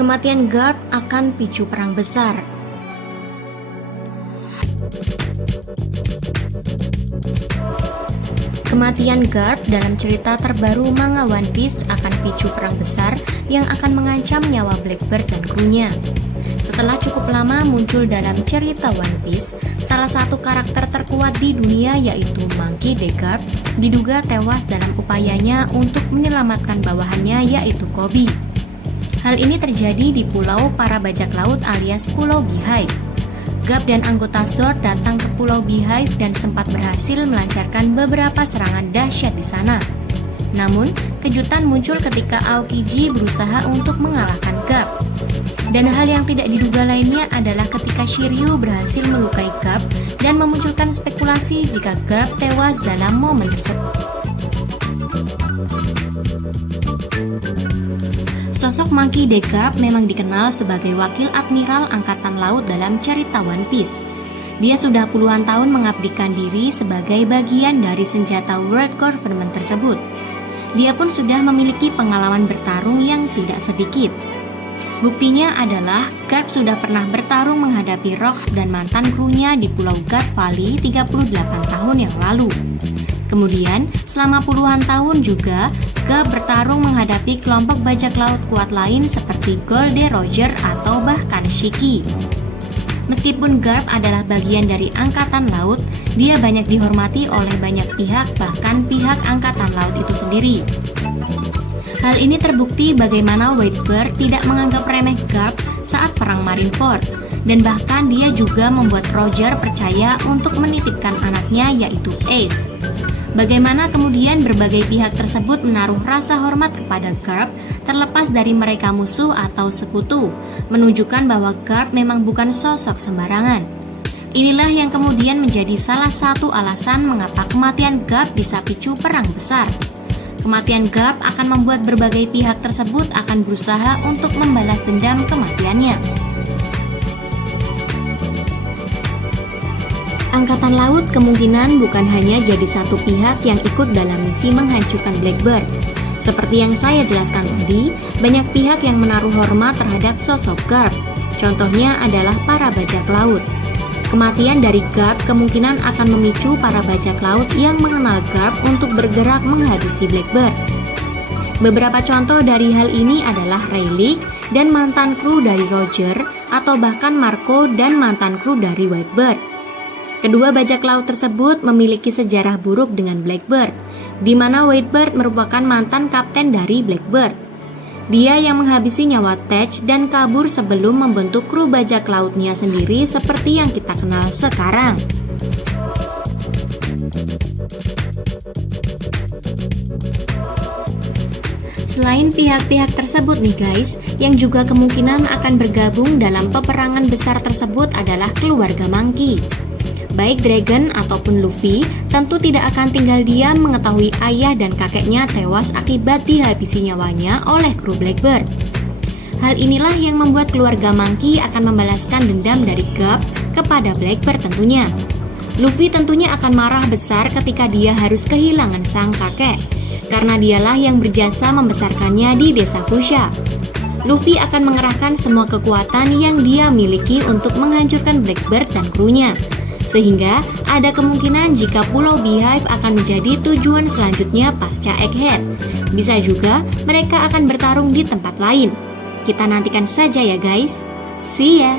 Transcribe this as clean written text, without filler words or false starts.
Kematian Garp akan picu perang besar. Kematian Garp dalam cerita terbaru manga One Piece akan picu perang besar yang akan mengancam nyawa Blackbeard dan krunya. Setelah cukup lama muncul dalam cerita One Piece, salah satu karakter terkuat di dunia yaitu Monkey D. Garp diduga tewas dalam upayanya untuk menyelamatkan bawahannya yaitu Koby. Hal ini terjadi di pulau para bajak laut alias Pulau Beehive. Garp dan anggota Zord datang ke Pulau Beehive dan sempat berhasil melancarkan beberapa serangan dahsyat di sana. Namun, kejutan muncul ketika Aokiji berusaha untuk mengalahkan Garp. Dan hal yang tidak diduga lainnya adalah ketika Shiryu berhasil melukai Garp dan memunculkan spekulasi jika Garp tewas dalam momen tersebut. Sosok Monkey D. Garp memang dikenal sebagai wakil admiral angkatan laut dalam cerita One Piece. Dia sudah puluhan tahun mengabdikan diri sebagai bagian dari senjata World Government tersebut. Dia pun sudah memiliki pengalaman bertarung yang tidak sedikit. Buktinya adalah Garp sudah pernah bertarung menghadapi Rocks dan mantan krunya di Pulau Garp Valley 38 tahun yang lalu. Kemudian, selama puluhan tahun juga, Garp bertarung menghadapi kelompok bajak laut kuat lain seperti Goldie Roger atau bahkan Shiki. Meskipun Garp adalah bagian dari Angkatan Laut, dia banyak dihormati oleh banyak pihak, bahkan pihak Angkatan Laut itu sendiri. Hal ini terbukti bagaimana Whitebeard tidak menganggap remeh Garp saat perang Marineford, dan bahkan dia juga membuat Roger percaya untuk menitipkan anaknya yaitu Ace. Bagaimana kemudian berbagai pihak tersebut menaruh rasa hormat kepada Garp terlepas dari mereka musuh atau sekutu, menunjukkan bahwa Garp memang bukan sosok sembarangan. Inilah yang kemudian menjadi salah satu alasan mengapa kematian Garp bisa picu perang besar. Kematian Garp akan membuat berbagai pihak tersebut akan berusaha untuk membalas dendam kematiannya. Angkatan Laut kemungkinan bukan hanya jadi satu pihak yang ikut dalam misi menghancurkan Blackbeard. Seperti yang saya jelaskan tadi, banyak pihak yang menaruh hormat terhadap sosok Garp. Contohnya adalah para bajak laut. Kematian dari Garp kemungkinan akan memicu para bajak laut yang mengenal Garp untuk bergerak menghabisi Blackbeard. Beberapa contoh dari hal ini adalah Rayleigh dan mantan kru dari Roger, atau bahkan Marco dan mantan kru dari Whitebeard. Kedua bajak laut tersebut memiliki sejarah buruk dengan Blackbeard, di mana Whitebeard merupakan mantan kapten dari Blackbeard. Dia yang menghabisi nyawa Tetch dan kabur sebelum membentuk kru bajak lautnya sendiri seperti yang kita kenal sekarang. Selain pihak-pihak tersebut nih guys, yang juga kemungkinan akan bergabung dalam peperangan besar tersebut adalah keluarga Monkey. Baik Dragon ataupun Luffy tentu tidak akan tinggal diam mengetahui ayah dan kakeknya tewas akibat dihabisi nyawanya oleh kru Blackbeard. Hal inilah yang membuat keluarga Monkey akan membalaskan dendam dari Garp kepada Blackbeard tentunya. Luffy tentunya akan marah besar ketika dia harus kehilangan sang kakek, karena dialah yang berjasa membesarkannya di desa Fushia. Luffy akan mengerahkan semua kekuatan yang dia miliki untuk menghancurkan Blackbeard dan krunya. Sehingga ada kemungkinan jika Pulau Beehive akan menjadi tujuan selanjutnya pasca Egghead. Bisa juga mereka akan bertarung di tempat lain. Kita nantikan saja ya guys. See ya!